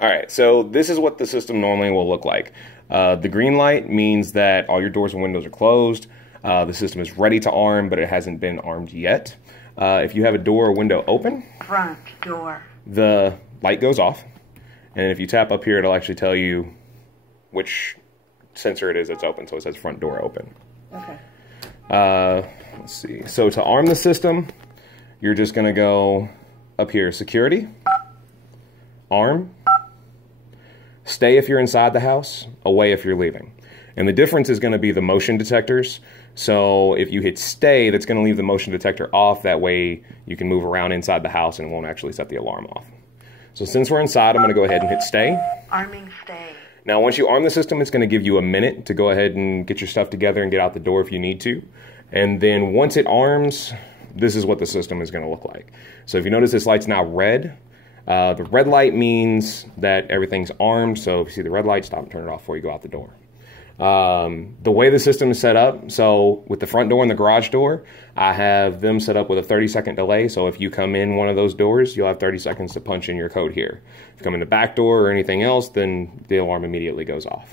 All right, so this is what the system normally will look like. The green light means that all your doors and windows are closed. The system is ready to arm, but it hasn't been armed yet. If you have a door or window open, front door, the light goes off. And if you tap up here, it'll actually tell you which sensor it is that's open. So it says front door open. Okay. Let's see. So to arm the system, you're just going to go up here, security, arm, stay if you're inside the house, away if you're leaving. And the difference is going to be the motion detectors. So if you hit stay, that's going to leave the motion detector off. That way you can move around inside the house and it won't actually set the alarm off. So since we're inside, I'm going to go ahead and hit stay. Arming stay. Now, once you arm the system, it's going to give you a minute to go ahead and get your stuff together and get out the door if you need to. And then once it arms, this is what the system is going to look like. So if you notice, this light's now red. The red light means that everything's armed. So if you see the red light, stop and turn it off before you go out the door. The way the system is set up, so with the front door and the garage door, I have them set up with a 30-second delay. So if you come in one of those doors, you'll have 30 seconds to punch in your code here. If you come in the back door or anything else, then the alarm immediately goes off.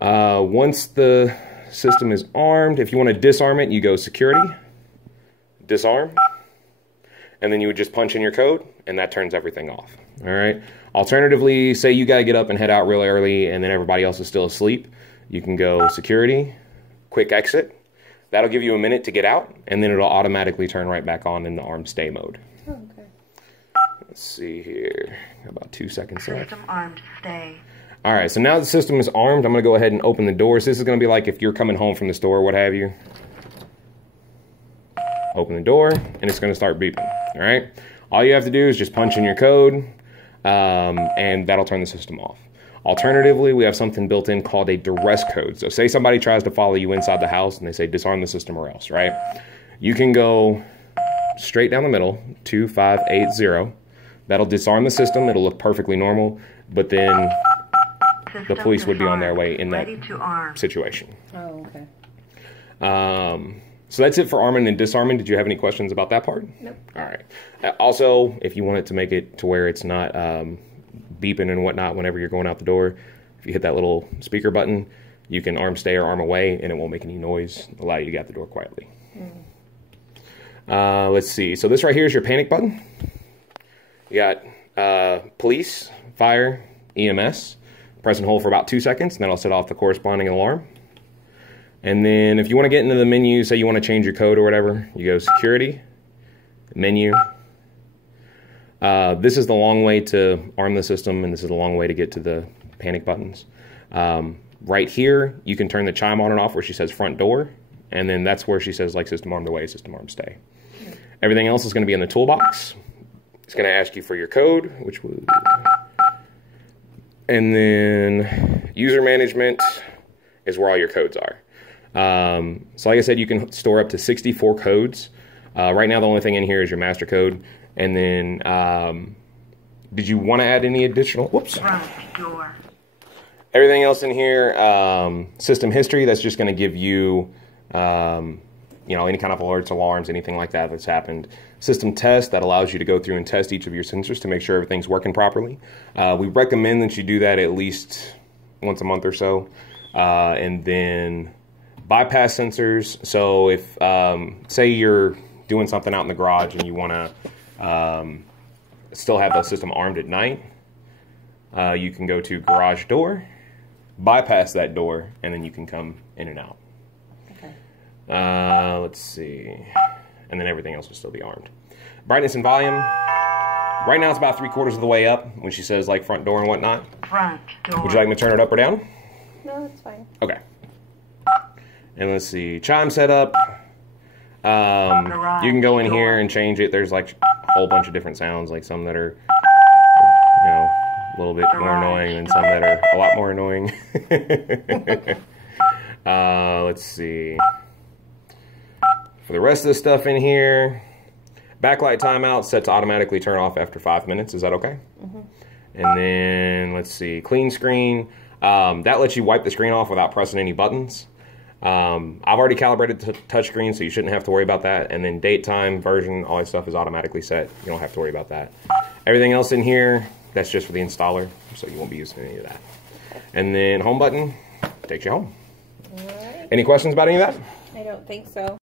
Once the system is armed, if you want to disarm it, you go security, disarm, and then you would just punch in your code, and that turns everything off. All right. Alternatively, say you got to get up and head out real early, and then everybody else is still asleep. You can go security, quick exit. That'll give you a minute to get out, and then it'll automatically turn right back on in the armed stay mode. Oh, okay. Let's see here. About 2 seconds left. System armed stay. All right, so now the system is armed. I'm going to go ahead and open the doors. This is going to be like if you're coming home from the store or what have you. Open the door, and it's going to start beeping. All right? All you have to do is just punch in your code, and that'll turn the system off. Alternatively, we have something built in called a duress code. So say somebody tries to follow you inside the house and they say disarm the system or else, right? You can go straight down the middle, 2580. That'll disarm the system. It'll look perfectly normal, but then the police would be on their way in that situation. Oh, okay. So that's it for arming and disarming. Did you have any questions about that part? Nope. All right. Also, if you wanted to make it to where it's not beeping and whatnot whenever you're going out the door, if you hit that little speaker button, you can arm stay or arm away, and it won't make any noise, allow you to get out the door quietly. Let's see. So this right here is your panic button. You got police, fire, EMS. Press and hold for about 2 seconds, and that'll set off the corresponding alarm. And then if you want to get into the menu, say you want to change your code or whatever, you go security, menu. This is the long way to arm the system, and this is the long way to get to the panic buttons. Right here, you can turn the chime on and off where she says front door, and then that's where she says like system armed away, system armed stay. Everything else is going to be in the toolbox. It's going to ask you for your code, which was... And then user management is where all your codes are. So like I said, you can store up to 64 codes. Right now, the only thing in here is your master code. And then, did you want to add any additional? Whoops. Front door. Everything else in here, system history, that's just going to give you, you know, any kind of alerts, alarms, anything like that that's happened. System test, that allows you to go through and test each of your sensors to make sure everything's working properly. We recommend that you do that at least once a month or so. And then bypass sensors. So if, say you're doing something out in the garage and you want to still have the system armed at night, you can go to garage door, bypass that door, and then you can come in and out. Okay. Let's see. And then everything else will still be armed. Brightness and volume. Right now it's about 3/4 of the way up when she says like front door and whatnot. Front door. Would you like me to turn it up or down? No, it's fine. Okay. And let's see. Chime setup. You can go in here and change it. There's like a whole bunch of different sounds, like some that are, you know, a little bit more annoying and some that are a lot more annoying. Let's see. For the rest of the stuff in here, backlight timeout set to automatically turn off after 5 minutes. Is that okay? Mm-hmm. And then let's see, clean screen. That lets you wipe the screen off without pressing any buttons. I've already calibrated the touchscreen, so you shouldn't have to worry about that. And then date, time, version, all that stuff is automatically set. You don't have to worry about that. Everything else in here, That's just for the installer, so you won't be using any of that. And then home button takes you home. All right. Any questions about any of that? I don't think so.